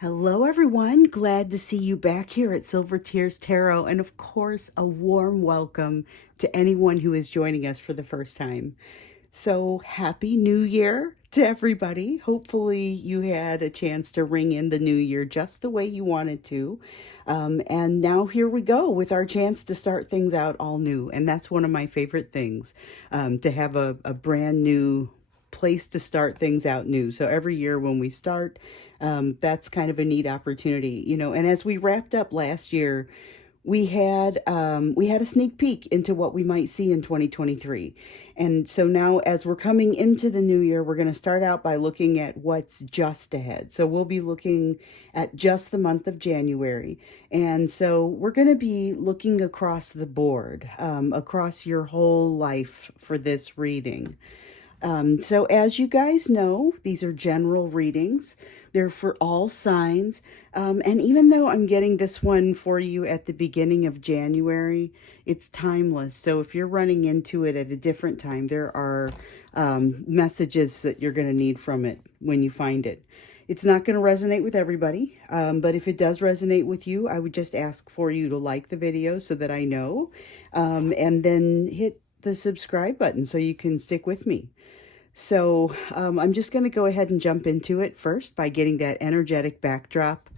Hello, everyone. Glad to see you back here at Silver Tears Tarot. And of course, a warm welcome to anyone who is joining us for the first time. So, Happy New Year to everybody. Hopefully, you had a chance to ring in the new year just the way you wanted to. And now here we go with our chance to start things out all new. And that's one of my favorite things, to have a brand new place to start things out new. So every year when we start, that's kind of a neat opportunity, you know. And as we wrapped up last year, we had a sneak peek into what we might see in 2023. And so now as we're coming into the new year, we're going to start out by looking at what's just ahead. So we'll be looking at just the month of January. And so we're going to be looking across the board, across your whole life for this reading. So as you guys know, these are general readings. They're for all signs. And even though I'm getting this one for you at the beginning of January, it's timeless. So if you're running into it at a different time, there are messages that you're going to need from it when you find it. It's not going to resonate with everybody, but if it does resonate with you, I would just ask for you to like the video so that I know, and then hit the subscribe button so you can stick with me. So I'm just going to go ahead and jump into it first by getting that energetic backdrop.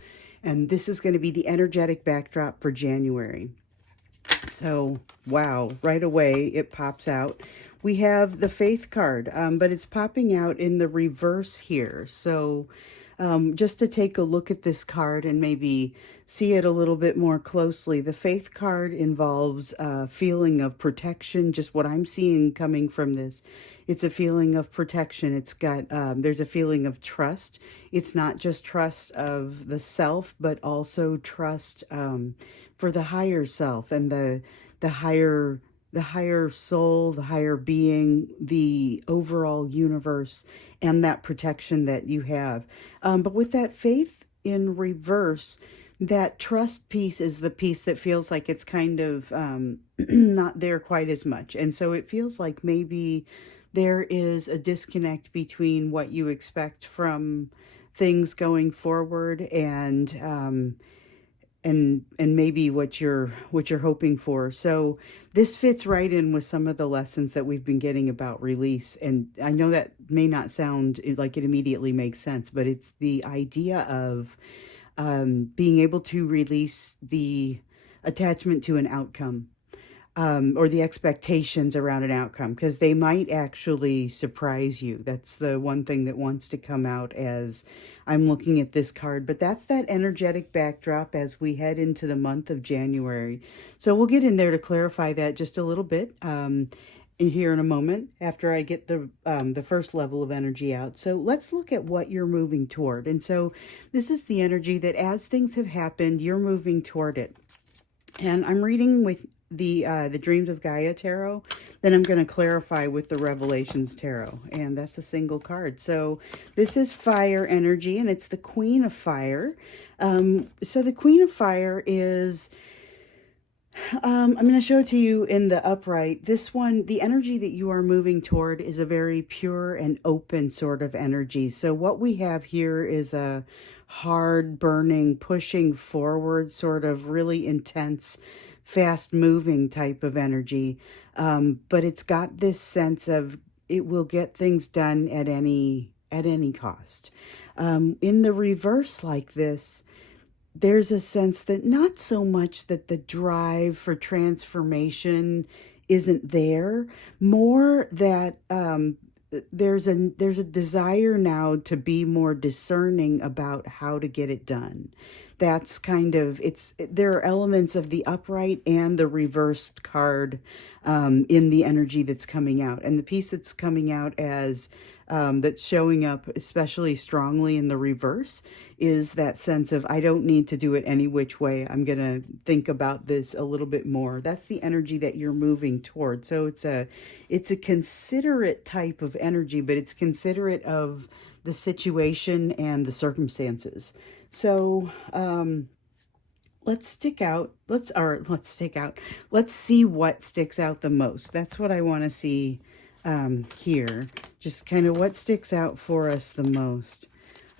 And this is going to be the energetic backdrop for January. So, wow, right away it pops out. We have the Faith card, but it's popping out in the reverse here. So just to take a look at this card and maybe see it a little bit more closely, the Faith card involves a feeling of protection, just what I'm seeing coming from this. It's a feeling of protection. It's got, there's a feeling of trust. It's not just trust of the self, but also trust for the higher self and the higher soul, the higher being, the overall universe, and that protection that you have. But with that Faith in reverse, that trust piece is the piece that feels like it's kind of not there quite as much. And so it feels like maybe there is a disconnect between what you expect from things going forward and maybe what you're hoping for. So this fits right in with some of the lessons that we've been getting about release. And I know that may not sound like it immediately makes sense, but it's the idea of being able to release the attachment to an outcome, or the expectations around an outcome, because they might actually surprise you. That's the one thing that wants to come out as I'm looking at this card. But that's that energetic backdrop as we head into the month of January. So we'll get in there to clarify that just a little bit here in a moment after I get the first level of energy out. So let's look at what you're moving toward. And so this is the energy that as things have happened, you're moving toward it. And I'm reading with the Dreams of Gaia tarot. Then I'm going to clarify with the Revelations tarot, and that's a single card. So this is fire energy, and it's the Queen of Fire. So the Queen of Fire is, I'm going to show it to you in the upright. This one, the energy that you are moving toward is a very pure and open sort of energy. So what we have here is a hard burning, pushing forward, sort of really intense, fast moving type of energy. But it's got this sense of it will get things done at any cost. In the reverse like this, there's a sense that not so much that the drive for transformation isn't there, more that there's a desire now to be more discerning about how to get it done. That's kind of, there are elements of the upright and the reversed card in the energy that's coming out. And the piece that's coming out as that's showing up especially strongly in the reverse is that sense of, I don't need to do it any which way. I'm going to think about this a little bit more. That's the energy that you're moving toward. So it's a considerate type of energy, but it's considerate of the situation and the circumstances. So let's see what sticks out the most. That's what I want to see here. Just kind of what sticks out for us the most.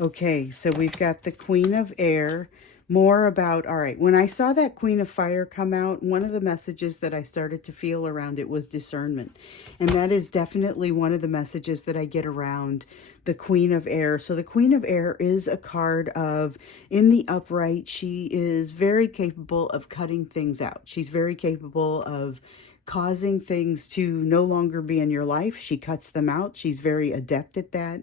Okay, so we've got the Queen of Air. More about, all right, when I saw that Queen of Fire come out, one of the messages that I started to feel around it was discernment. And that is definitely one of the messages that I get around the Queen of Air. So the Queen of Air is a card of, in the upright, she is very capable of cutting things out. She's very capable of causing things to no longer be in your life. She cuts them out. She's very adept at that.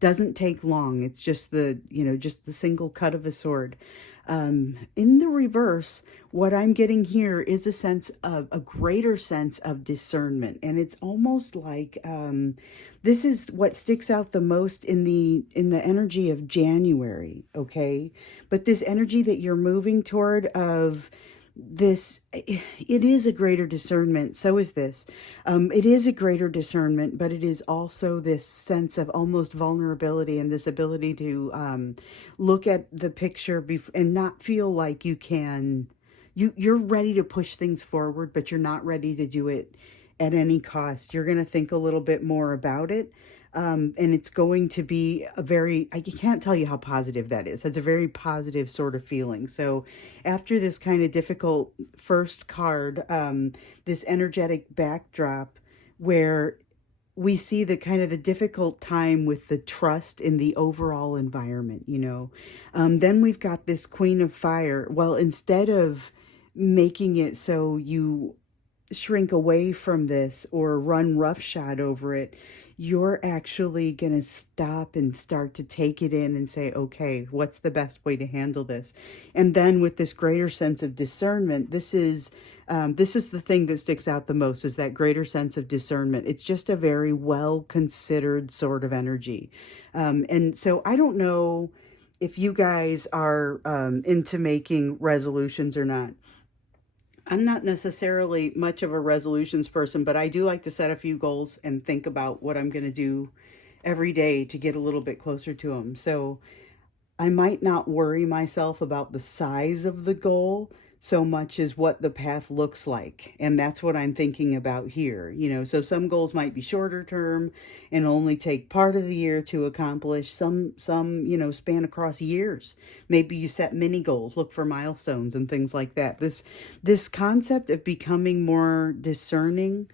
Doesn't take long. It's just the, just the single cut of a sword. In the reverse, what I'm getting here is a sense of a greater sense of discernment. And it's almost like, this is what sticks out the most in the energy of January. Okay. But this energy that you're moving toward of, this, it is a greater discernment. So is this. It is a greater discernment, but it is also this sense of almost vulnerability and this ability to look at the picture and not feel like you can, you're ready to push things forward, but you're not ready to do it at any cost. You're going to think a little bit more about it. And it's going to be a very, I can't tell you how positive that is. That's a very positive sort of feeling. So after this kind of difficult first card, this energetic backdrop where we see the kind of the difficult time with the trust in the overall environment. Then we've got this Queen of Fire. Well, instead of making it so you shrink away from this or run roughshod over it, you're actually going to stop and start to take it in and say, okay, what's the best way to handle this? And then with this greater sense of discernment, this is the thing that sticks out the most, is that greater sense of discernment. It's just a very well considered sort of energy. And so I don't know if you guys are into making resolutions or not. I'm not necessarily much of a resolutions person, but I do like to set a few goals and think about what I'm going to do every day to get a little bit closer to them. So I might not worry myself about the size of the goal so much as what the path looks like. And that's what I'm thinking about here. So some goals might be shorter term and only take part of the year to accomplish. Some, span across years. Maybe you set mini goals, look for milestones and things like that. This concept of becoming more discerning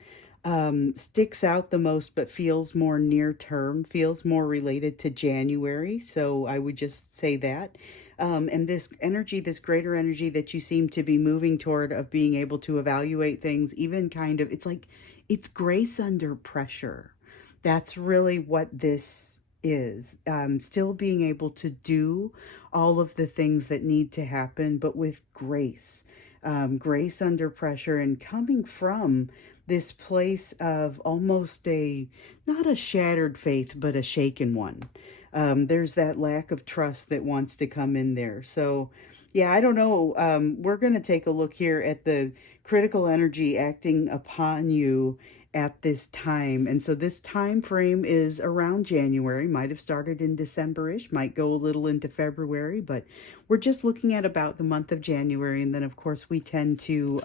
sticks out the most, but feels more near term, feels more related to January. So I would just say that. And this energy, this greater energy that you seem to be moving toward of being able to evaluate things, even kind of, it's like, it's grace under pressure. That's really what this is. Still being able to do all of the things that need to happen, but with grace. Grace under pressure and coming from this place of almost not a shattered faith, but a shaken one. There's that lack of trust that wants to come in there. So, yeah, I don't know. We're going to take a look here at the critical energy acting upon you at this time. And so this time frame is around January, might have started in December-ish, might go a little into February, but we're just looking at about the month of January. And then, of course, we tend to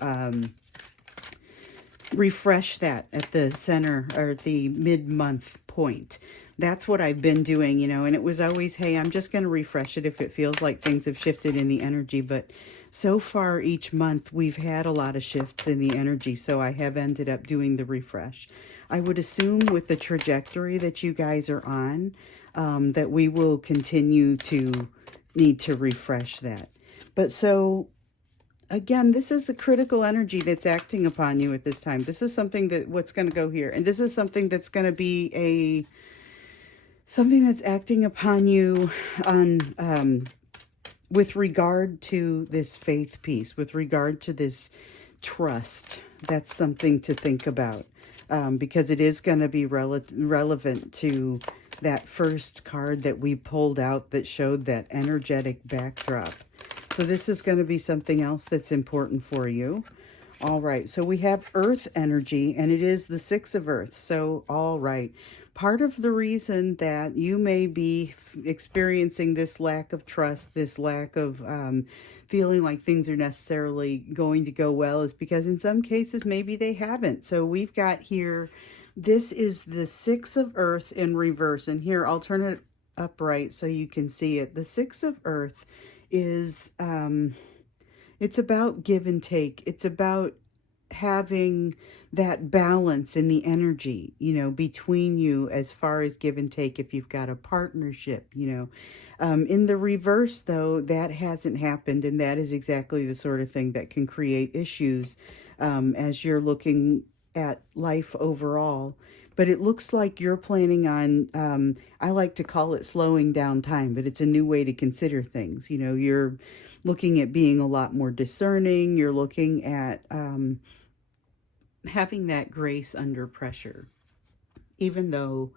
refresh that at the center or the mid-month point. That's what I've been doing, and it was always, hey, I'm just going to refresh it if it feels like things have shifted in the energy. But so far each month, we've had a lot of shifts in the energy, so I have ended up doing the refresh. I would assume with the trajectory that you guys are on, that we will continue to need to refresh that. But so again, this is a critical energy that's acting upon you at this time. This is something what's going to go here. And this is something that's going to be something that's acting upon you on, with regard to this faith piece, with regard to this trust. That's something to think about, because it is going to be relevant to that first card that we pulled out that showed that energetic backdrop. So this is going to be something else that's important for you. All right, so we have earth energy, and it is the Six of Earth. So, all right, part of the reason that you may be experiencing this lack of trust, this lack of feeling like things are necessarily going to go well is because in some cases, maybe they haven't. So we've got here, this is the Six of Earth in reverse. And here, I'll turn it upright so you can see it. The Six of Earth is, it's about give and take. It's about having that balance in the energy, between you as far as give and take if you've got a partnership, In the reverse, though, that hasn't happened, and that is exactly the sort of thing that can create issues as you're looking at life overall. But it looks like you're planning on, I like to call it slowing down time, but it's a new way to consider things. You're looking at being a lot more discerning. You're looking at having that grace under pressure, even though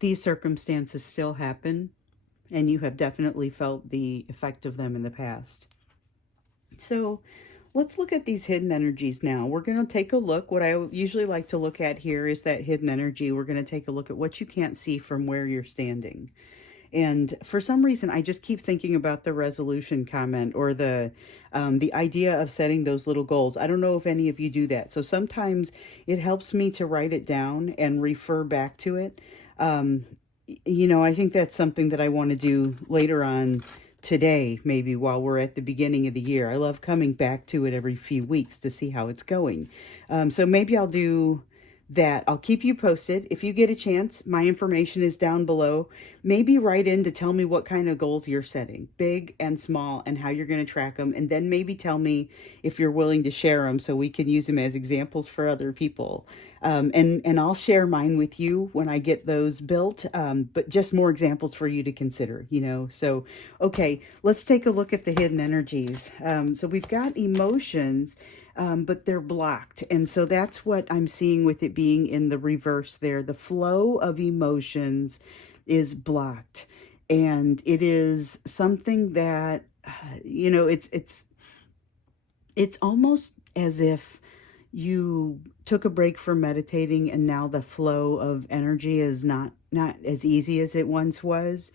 these circumstances still happen and you have definitely felt the effect of them in the past. So let's look at these hidden energies now. We're going to take a look. What I usually like to look at here is that hidden energy. We're going to take a look at what you can't see from where you're standing. And for some reason, I just keep thinking about the resolution comment, or the idea of setting those little goals. I don't know if any of you do that. So sometimes it helps me to write it down and refer back to it. I think that's something that I want to do later on today, maybe while we're at the beginning of the year. I love coming back to it every few weeks to see how it's going. So maybe I'll do that. I'll keep you posted. If you get a chance, my information is down below. Maybe write in to tell me what kind of goals you're setting, big and small, and how you're going to track them. And then maybe tell me if you're willing to share them so we can use them as examples for other people. And I'll share mine with you when I get those built, but just more examples for you to consider, So, okay, let's take a look at the hidden energies. So we've got emotions, but they're blocked. And so that's what I'm seeing with it being in the reverse there. The flow of emotions is blocked. And it is something that, it's almost as if you took a break from meditating and now the flow of energy is not as easy as it once was.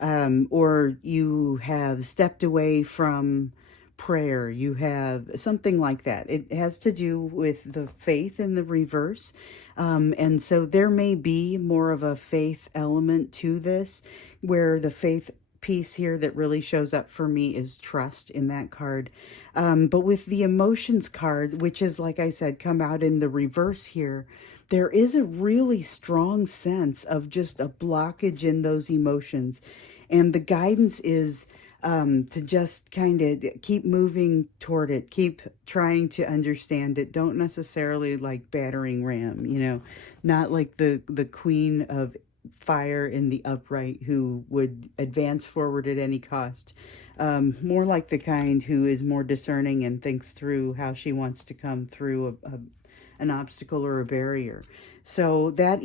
Or you have stepped away from prayer, you have something like that. It has to do with the faith in the reverse. And so there may be more of a faith element to this, where the faith piece here that really shows up for me is trust in that card. But with the emotions card, which is, like I said, come out in the reverse here, there is a really strong sense of just a blockage in those emotions. And the guidance is to just kind of keep moving toward it, keep trying to understand it. Don't necessarily like battering ram, not like the queen of fire in the upright who would advance forward at any cost. More like the kind who is more discerning and thinks through how she wants to come through an obstacle or a barrier. So that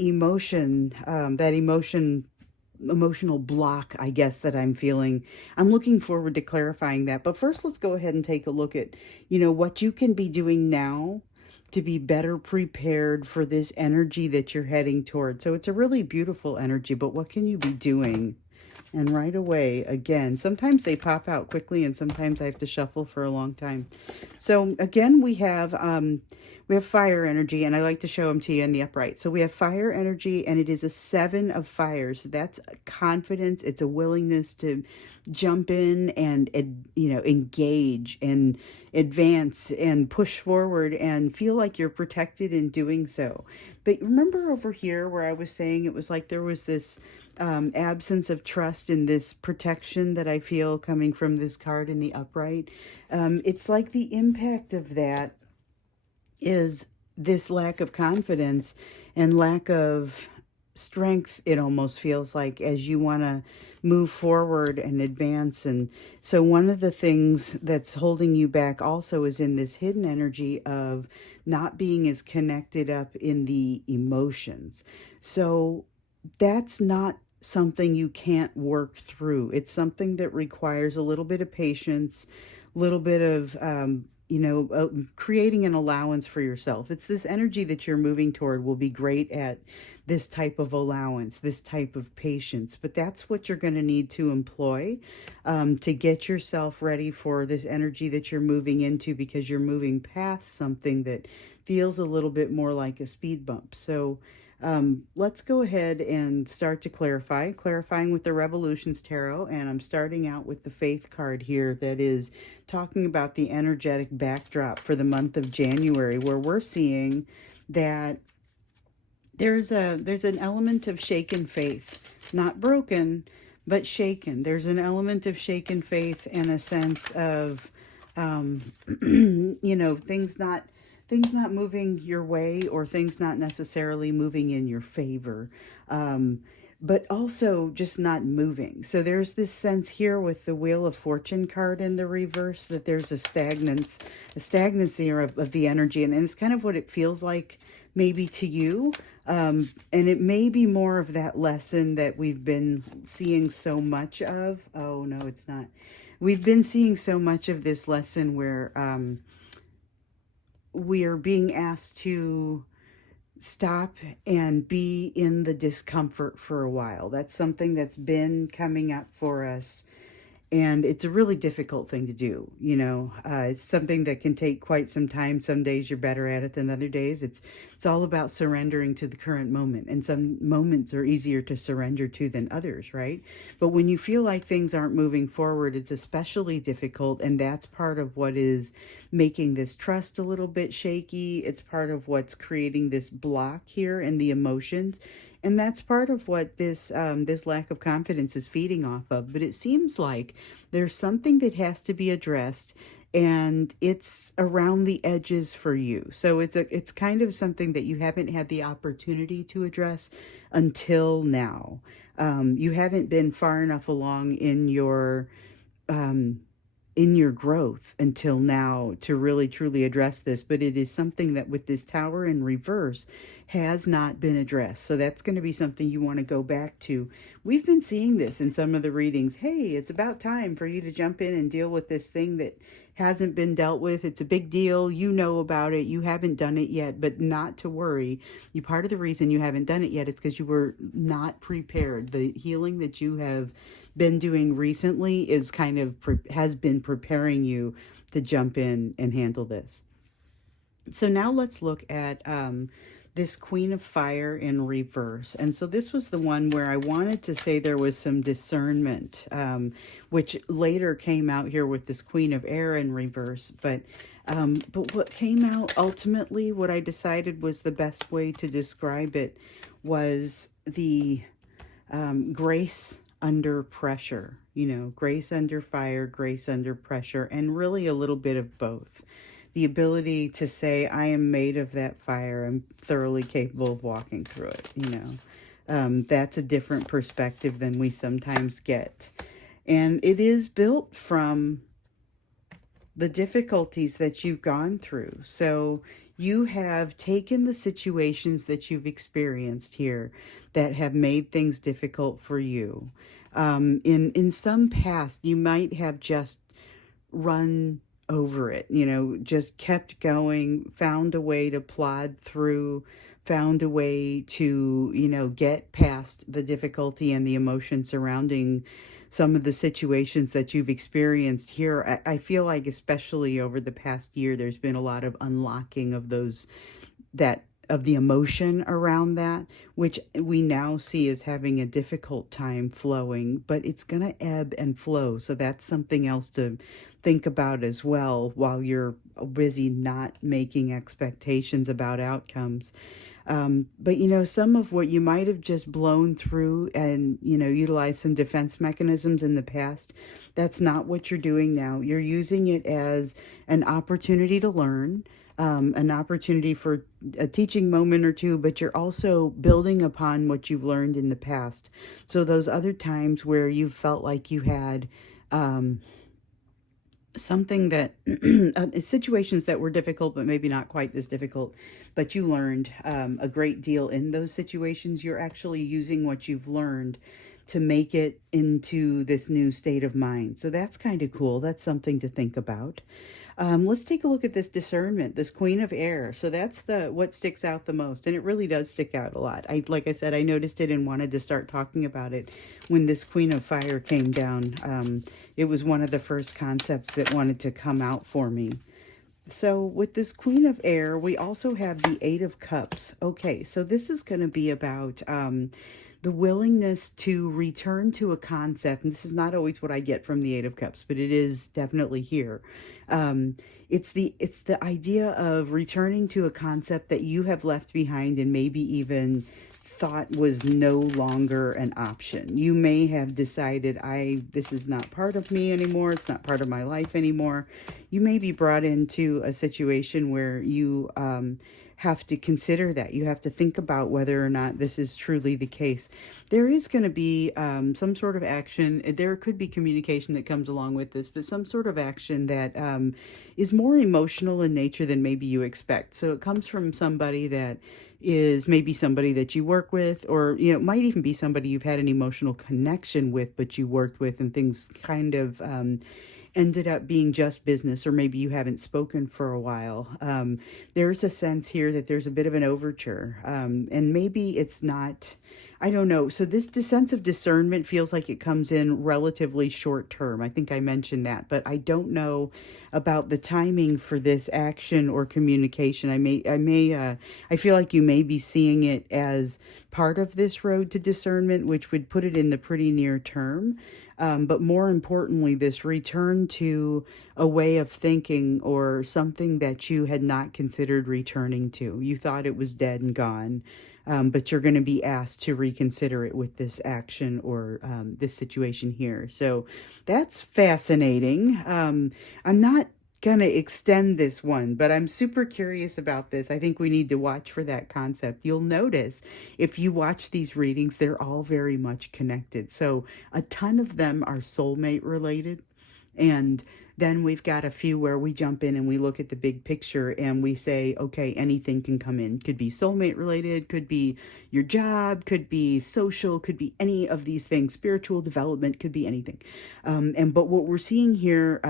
emotional block, I guess, that I'm feeling, I'm looking forward to clarifying that. But first, let's go ahead and take a look at, what you can be doing now to be better prepared for this energy that you're heading toward. So it's a really beautiful energy, but what can you be doing? And right away, again, sometimes they pop out quickly and sometimes I have to shuffle for a long time. So again, we have fire energy, and I like to show them to you in the upright. So we have fire energy, and it is a 7 of fire. So that's confidence. It's a willingness to jump in and, engage and advance and push forward and feel like you're protected in doing so. But remember over here where I was saying it was like there was this absence of trust and this protection that I feel coming from this card in the upright. It's like the impact of that is this lack of confidence and lack of strength, it almost feels like, as you want to move forward and advance. And so one of the things that's holding you back also is in this hidden energy of not being as connected up in the emotions. So that's not something you can't work through. It's something that requires a little bit of patience, a little bit of creating an allowance for yourself. It's this energy that you're moving toward will be great at this type of allowance, this type of patience. But that's what you're going to need to employ to get yourself ready for this energy that you're moving into, because you're moving past something that feels a little bit more like a speed bump. So Let's go ahead and start to clarifying with the Revolutions Tarot. And I'm starting out with the Faith card here that is talking about the energetic backdrop for the month of January, where we're seeing that there's an element of shaken faith, not broken, but shaken. There's an element of shaken faith and a sense of, you know, things not moving your way, or things not necessarily moving in your favor. But also just not moving. So there's this sense here with the Wheel of Fortune card in the reverse that there's a stagnancy of the energy. And it's kind of what it feels like maybe to you. And it may be more of that lesson that we've been seeing so much of. Oh, no, it's not. We've been seeing so much of this lesson where we are being asked to stop and be in the discomfort for a while. That's something that's been coming up for us. And it's a really difficult thing to do, you know. It's something that can take quite some time. Some days you're better at it than other days. It's all about surrendering to the current moment. And some moments are easier to surrender to than others, right? But when you feel like things aren't moving forward, it's especially difficult. And that's part of what is making this trust a little bit shaky. It's part of what's creating this block here in the emotions. And that's part of what this lack of confidence is feeding off of. But it seems like there's something that has to be addressed, and it's around the edges for you. So it's kind of something that you haven't had the opportunity to address until now. You haven't been far enough along in your growth until now to really truly address this, but it is something that with this Tower in reverse has not been addressed. So that's going to be something you want to go back to. We've been seeing this in some of the readings. Hey, it's about time for you to jump in and deal with this thing that hasn't been dealt with. It's a big deal. You know about it. You haven't done it yet, but not to worry. Part of the reason you haven't done it yet is because you were not prepared. The healing that you have been doing recently is kind of has been preparing you to jump in and handle this. So now let's look at this Queen of Fire in reverse. And so this was the one where I wanted to say there was some discernment, which later came out here with this Queen of Air in reverse. But what came out ultimately, what I decided was the best way to describe it was the grace under pressure, you know, grace under fire, grace under pressure, and really a little bit of both. The ability to say, I am made of that fire. I'm thoroughly capable of walking through it, you know. That's a different perspective than we sometimes get. And it is built from the difficulties that you've gone through. So you have taken the situations that you've experienced here that have made things difficult for you. In some past, you might have just run over it, you know, just kept going, found a way to plod through, found a way to, you know, get past the difficulty and the emotion surrounding some of the situations that you've experienced here. I feel like especially over the past year, there's been a lot of unlocking of of the emotion around that, which we now see as having a difficult time flowing, but it's going to ebb and flow. So that's something else to think about as well while you're busy not making expectations about outcomes. But, you know, some of what you might have just blown through and, you know, utilized some defense mechanisms in the past, that's not what you're doing now. You're using it as an opportunity to learn, an opportunity for a teaching moment or two, but you're also building upon what you've learned in the past. So those other times where you felt like you had something that situations that were difficult, but maybe not quite as difficult, but you learned a great deal in those situations, you're actually using what you've learned to make it into this new state of mind. So that's kind of cool. That's something to think about. Let's take a look at this discernment, this Queen of Air. So that's what sticks out the most, and it really does stick out a lot. Like I said, I noticed it and wanted to start talking about it when this Queen of Fire came down. It was one of the first concepts that wanted to come out for me. So with this Queen of Air, we also have the Eight of Cups. Okay, so this is going to be about the willingness to return to a concept. And this is not always what I get from the Eight of Cups, but it is definitely here. It's the idea of returning to a concept that you have left behind and maybe even thought was no longer an option. You may have decided, this is not part of me anymore. It's not part of my life anymore. You may be brought into a situation where you have to consider that. You have to think about whether or not this is truly the case. There is going to be some sort of action. There could be communication that comes along with this, but some sort of action that is more emotional in nature than maybe you expect. So it comes from somebody that is maybe somebody that you work with, or it might even be somebody you've had an emotional connection with, but you worked with, and things kind of ended up being just business, or maybe you haven't spoken for a while. There's a sense here that there's a bit of an overture, and maybe it's not. I don't know. So this sense of discernment feels like it comes in relatively short term. I think I mentioned that, but I don't know about the timing for this action or communication. I feel like you may be seeing it as part of this road to discernment, which would put it in the pretty near term. But more importantly, this return to a way of thinking or something that you had not considered returning to. You thought it was dead and gone, but you're going to be asked to reconsider it with this action or this situation here. So that's fascinating. I'm not going to extend this one, but I'm super curious about this. I think we need to watch for that concept. You'll notice if you watch these readings, they're all very much connected. So a ton of them are soulmate related. And then we've got a few where we jump in and we look at the big picture and we say, okay, anything can come in. Could be soulmate related, could be your job, could be social, could be any of these things. Spiritual development, could be anything. But what we're seeing here,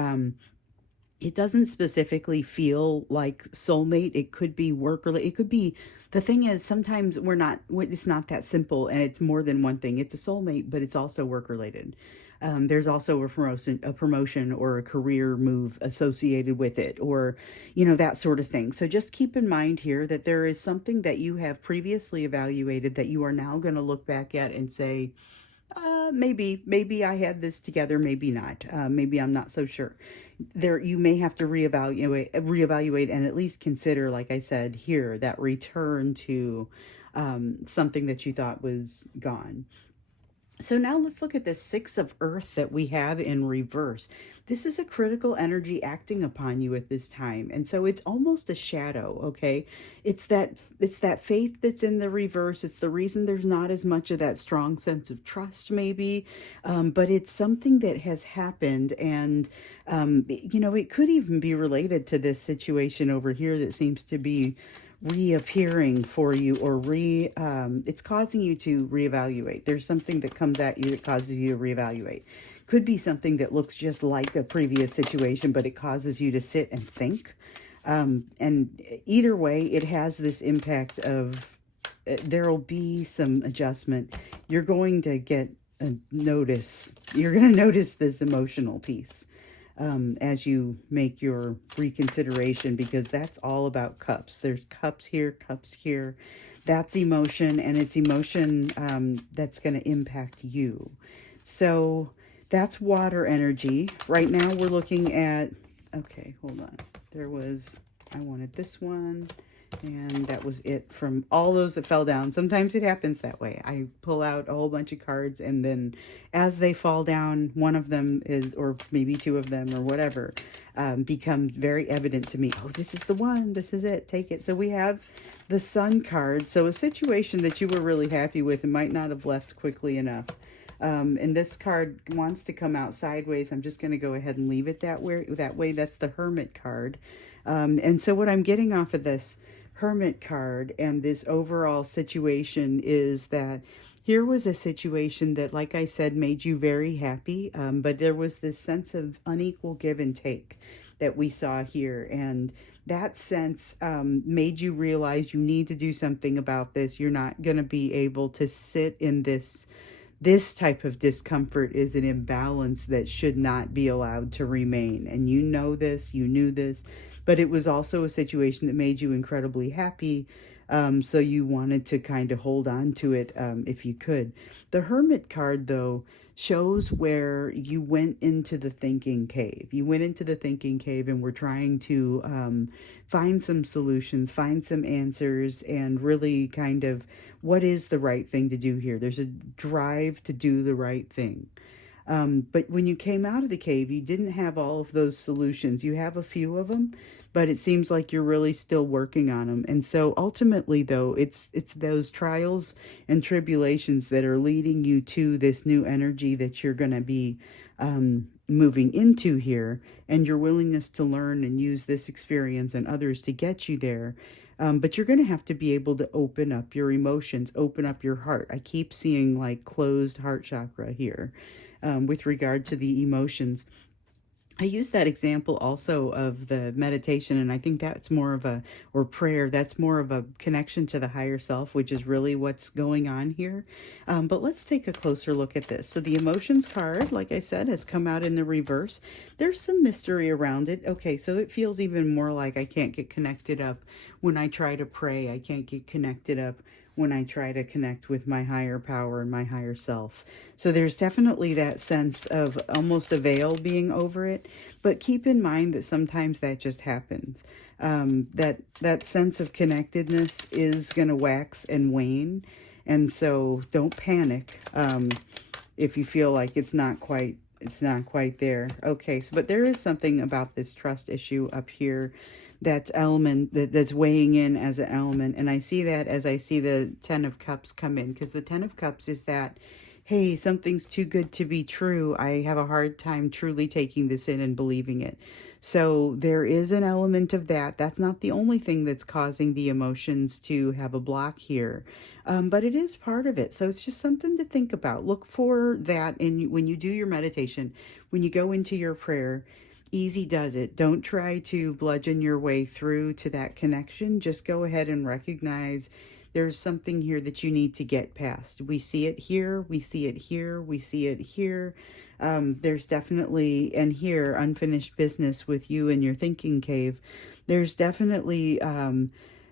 it doesn't specifically feel like soulmate. It could be work related. It could be, the thing is, sometimes it's not that simple, and it's more than one thing. It's a soulmate, but it's also work related. There's also a promotion or a career move associated with it, or, that sort of thing. So just keep in mind here that there is something that you have previously evaluated that you are now going to look back at and say, maybe I had this together, maybe not. Maybe I'm not so sure. There, you may have to reevaluate, and at least consider, like I said here, that return to something that you thought was gone. So now let's look at the Six of Earth that we have in reverse. This is a critical energy acting upon you at this time. And so it's almost a shadow, okay? It's that faith that's in the reverse. It's the reason there's not as much of that strong sense of trust, maybe. But it's something that has happened. And, it could even be related to this situation over here that seems to be reappearing for you, or it's causing you to reevaluate. There's something that comes at you that causes you to reevaluate. Could be something that looks just like a previous situation, but it causes you to sit and think. And either way, it has this impact of there'll be some adjustment. You're going to get a notice. You're going to notice this emotional piece as you make your reconsideration, because that's all about cups. There's cups here, cups here. That's emotion, and it's emotion that's going to impact you. So that's water energy. Right now we're looking at, okay, hold on. I wanted this one, and that was it from all those that fell down. Sometimes it happens that way. I pull out a whole bunch of cards, and then as they fall down, one of them is, or maybe two of them, or whatever, become very evident to me. Oh, this is the one. This is it. Take it. So we have the Sun card. So a situation that you were really happy with and might not have left quickly enough. And this card wants to come out sideways. I'm just going to go ahead and leave it that way. That's the Hermit card. And so what I'm getting off of this Hermit card and this overall situation is that here was a situation that, like I said, made you very happy. But there was this sense of unequal give and take that we saw here. And that sense made you realize you need to do something about this. You're not going to be able to sit in this This type of discomfort is an imbalance that should not be allowed to remain. And you know this, you knew this, but it was also a situation that made you incredibly happy. So you wanted to kind of hold on to it if you could. The Hermit card, though, shows where you went into the thinking cave. You went into the thinking cave and were trying to find some solutions, find some answers, and really kind of what is the right thing to do here. There's a drive to do the right thing. But when you came out of the cave, you didn't have all of those solutions. You have a few of them, but it seems like you're really still working on them. And so ultimately, though, it's those trials and tribulations that are leading you to this new energy that you're going to be moving into here, and your willingness to learn and use this experience and others to get you there. But you're going to have to be able to open up your emotions, open up your heart. I keep seeing like closed heart chakra here with regard to the emotions. I use that example also of the meditation, and I think that's more of or prayer, that's more of a connection to the higher self, which is really what's going on here. But let's take a closer look at this. So the emotions card, like I said, has come out in the reverse. There's some mystery around it. Okay, so it feels even more like I can't get connected up when I try to pray. I can't get connected up when I try to connect with my higher power and my higher self. So there's definitely that sense of almost a veil being over it, but keep in mind that sometimes that just happens. That sense of connectedness is going to wax and wane, and so don't panic if you feel like it's not quite there. Okay, so but there is something about this trust issue up here that's weighing in as an element. And I see that as I see the 10 of Cups come in, because the 10 of Cups is that, hey, something's too good to be true. I have a hard time truly taking this in and believing it. So there is an element of that. That's not the only thing that's causing the emotions to have a block here, but it is part of it. So it's just something to think about. Look for that when you do your meditation, when you go into your prayer. Easy does it. Don't try to bludgeon your way through to that connection. Just go ahead and recognize there's something here that you need to get past. We see it here, we see it here, we see it here. There's definitely, and here, unfinished business with you and your thinking cave. There's definitely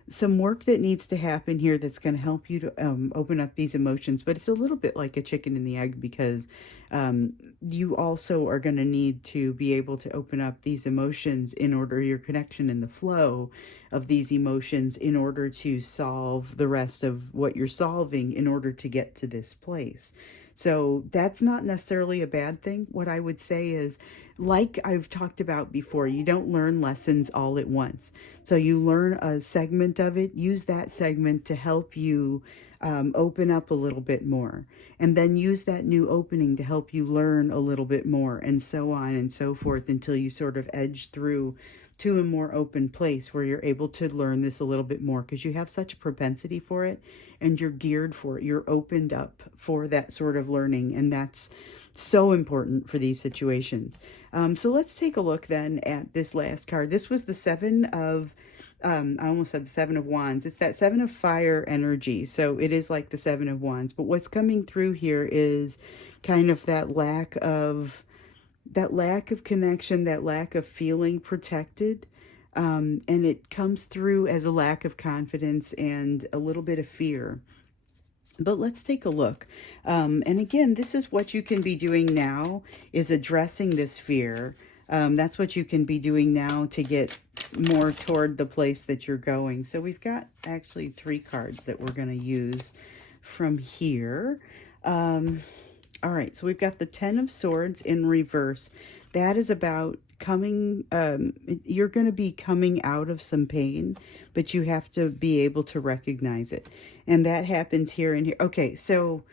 some work that needs to happen here that's going to help you to open up these emotions. But it's a little bit like a chicken and the egg, because you also are going to need to be able to open up these emotions in order, your connection and the flow of these emotions, in order to solve the rest of what you're solving in order to get to this place. So that's not necessarily a bad thing. What I would say is, like I've talked about before, you don't learn lessons all at once. So you learn a segment of it, use that segment to help you open up a little bit more. And then use that new opening to help you learn a little bit more, and so on and so forth, until you sort of edge through to a more open place where you're able to learn this a little bit more, because you have such a propensity for it and you're geared for it. You're opened up for that sort of learning, and that's so important for these situations. So let's take a look then at this last card. This was the Seven of, I almost said the Seven of Wands. It's that Seven of Fire energy. So it is like the Seven of Wands. But what's coming through here is kind of that lack of connection, that lack of feeling protected. And it comes through as a lack of confidence and a little bit of fear. But let's take a look. And again, this is what you can be doing now, is addressing this fear. That's what you can be doing now to get more toward the place that you're going. So we've got actually 3 cards that we're going to use from here. All right, so we've got the 10 of Swords in reverse. That is about coming, you're going to be coming out of some pain, but you have to be able to recognize it. And that happens here and here. Okay, so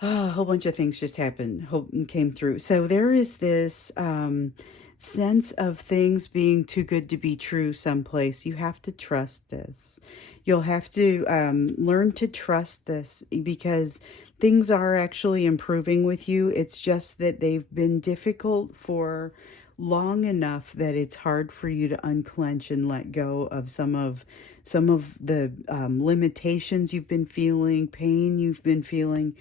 a whole bunch of things just happened, came through. So there is this sense of things being too good to be true someplace. You have to trust this. You'll have to learn to trust this, because things are actually improving with you. It's just that they've been difficult for long enough that it's hard for you to unclench and let go of some of the limitations you've been feeling, pain you've been feeling.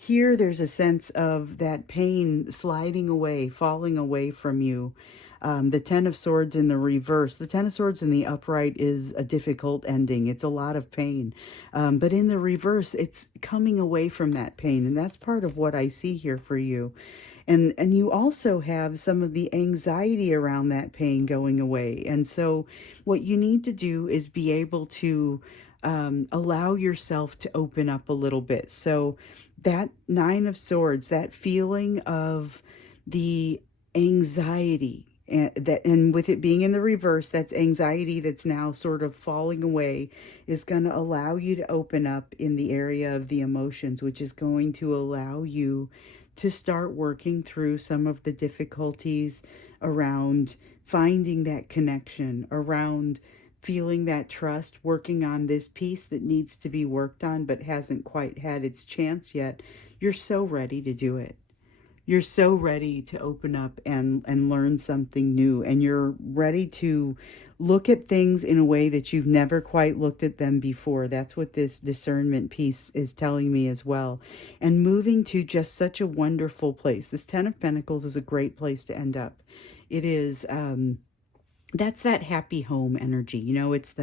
here there's a sense of that pain sliding away, falling away from you. The Ten of Swords in the reverse. The Ten of Swords in the upright is a difficult ending. It's a lot of pain. But in the reverse, it's coming away from that pain. And that's part of what I see here for you. And you also have some of the anxiety around that pain going away. And so what you need to do is be able to allow yourself to open up a little bit. So that Nine of Swords, that feeling of the anxiety, and with it being in the reverse, that's anxiety that's now sort of falling away, is going to allow you to open up in the area of the emotions, which is going to allow you to start working through some of the difficulties around finding that connection, around feeling that trust, working on this piece that needs to be worked on but hasn't quite had its chance yet. You're so ready to do it. You're so ready to open up and learn something new. And you're ready to look at things in a way that you've never quite looked at them before. That's what this discernment piece is telling me as well. And moving to just such a wonderful place. This Ten of Pentacles is a great place to end up. It is, that's that happy home energy. You know, it's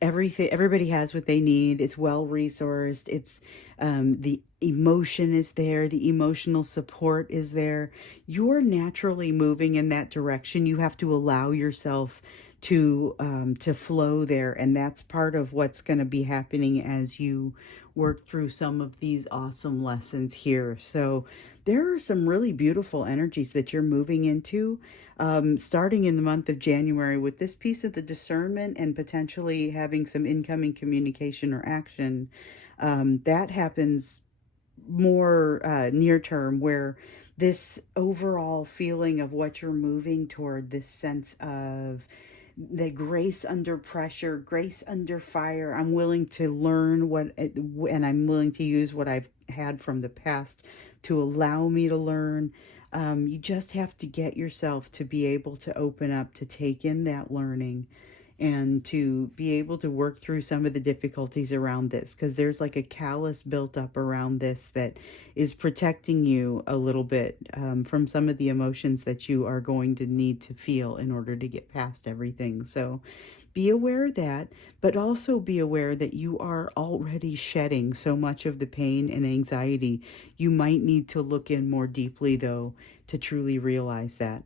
everything. Everybody has what they need. It's well resourced. It's the emotion is there. The emotional support is there. You're naturally moving in that direction. You have to allow yourself to flow there, and that's part of what's going to be happening as you work through some of these awesome lessons here. So there are some really beautiful energies that you're moving into, starting in the month of January with this piece of the discernment and potentially having some incoming communication or action. That happens more near term, where this overall feeling of what you're moving toward, this sense of the grace under pressure, grace under fire. I'm willing to learn and I'm willing to use what I've had from the past to allow me to learn. You just have to get yourself to be able to open up, to take in that learning, and to be able to work through some of the difficulties around this, because there's like a callus built up around this that is protecting you a little bit from some of the emotions that you are going to need to feel in order to get past everything. So be aware of that, but also be aware that you are already shedding so much of the pain and anxiety. You might need to look in more deeply, though, to truly realize that.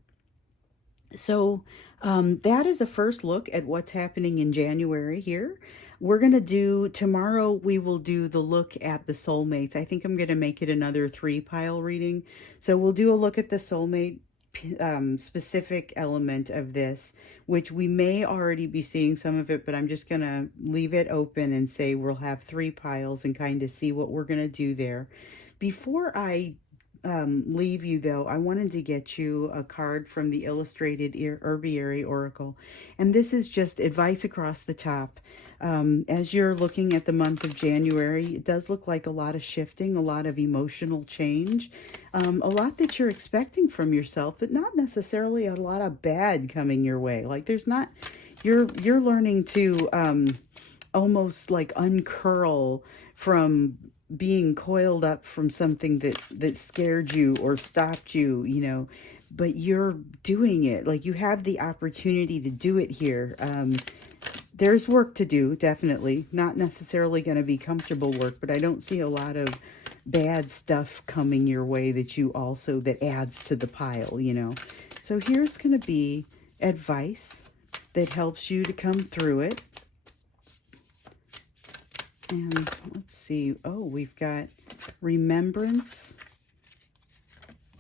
So that is a first look at what's happening in January here. We're going to do, tomorrow we will do the look at the soulmates. I think I'm going to make it another 3-pile reading. So we'll do a look at the soulmate specific element of this, which we may already be seeing some of it, but I'm just going to leave it open and say we'll have 3 piles and kind of see what we're going to do there. Before I leave you, though, I wanted to get you a card from the Illustrated Herbiary Oracle. And this is just advice across the top. As you're looking at the month of January, it does look like a lot of shifting, a lot of emotional change, a lot that you're expecting from yourself, but not necessarily a lot of bad coming your way. Like there's not, you're learning to almost like uncurl from being coiled up from something that scared you or stopped you, you know, but you're doing it. Like you have the opportunity to do it here. There's work to do, definitely. Not necessarily going to be comfortable work, but I don't see a lot of bad stuff coming your way that adds to the pile, you know. So here's going to be advice that helps you to come through it. And let's see. Oh, we've got remembrance,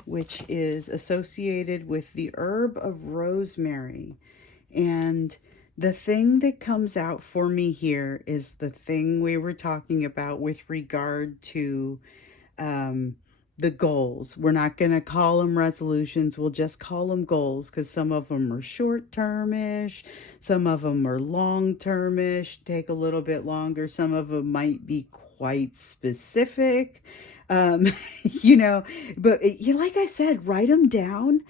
which is associated with the herb of rosemary. And the thing that comes out for me here is the thing we were talking about with regard to the goals. We're not going to call them resolutions. We'll just call them goals, because some of them are short-termish. Some of them are long-termish, take a little bit longer. Some of them might be quite specific, you know, but like I said, write them down.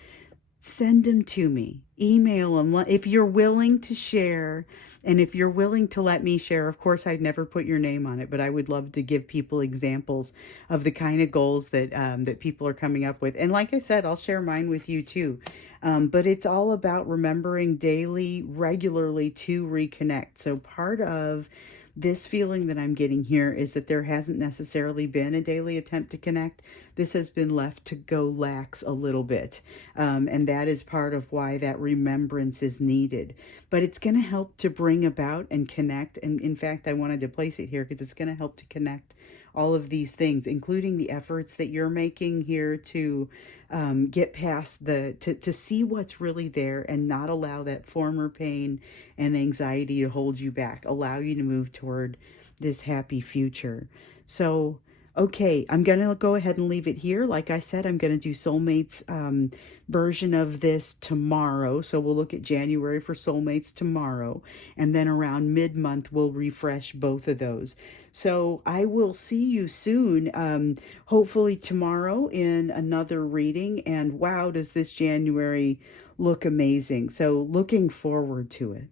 send them to me, email them. If you're willing to share, and if you're willing to let me share, of course, I'd never put your name on it, but I would love to give people examples of the kind of goals that that people are coming up with. And like I said, I'll share mine with you too. But it's all about remembering daily, regularly to reconnect. So part of this feeling that I'm getting here is that there hasn't necessarily been a daily attempt to connect. This has been left to go lax a little bit. And that is part of why that remembrance is needed. But it's going to help to bring about and connect. And in fact, I wanted to place it here because it's going to help to connect all of these things, including the efforts that you're making here to get past to see what's really there and not allow that former pain and anxiety to hold you back, allow you to move toward this happy future. So, okay, I'm going to go ahead and leave it here. Like I said, I'm going to do Soulmates version of this tomorrow. So we'll look at January for Soulmates tomorrow. And then around mid-month, we'll refresh both of those. So I will see you soon, hopefully tomorrow in another reading. And wow, does this January look amazing. So looking forward to it.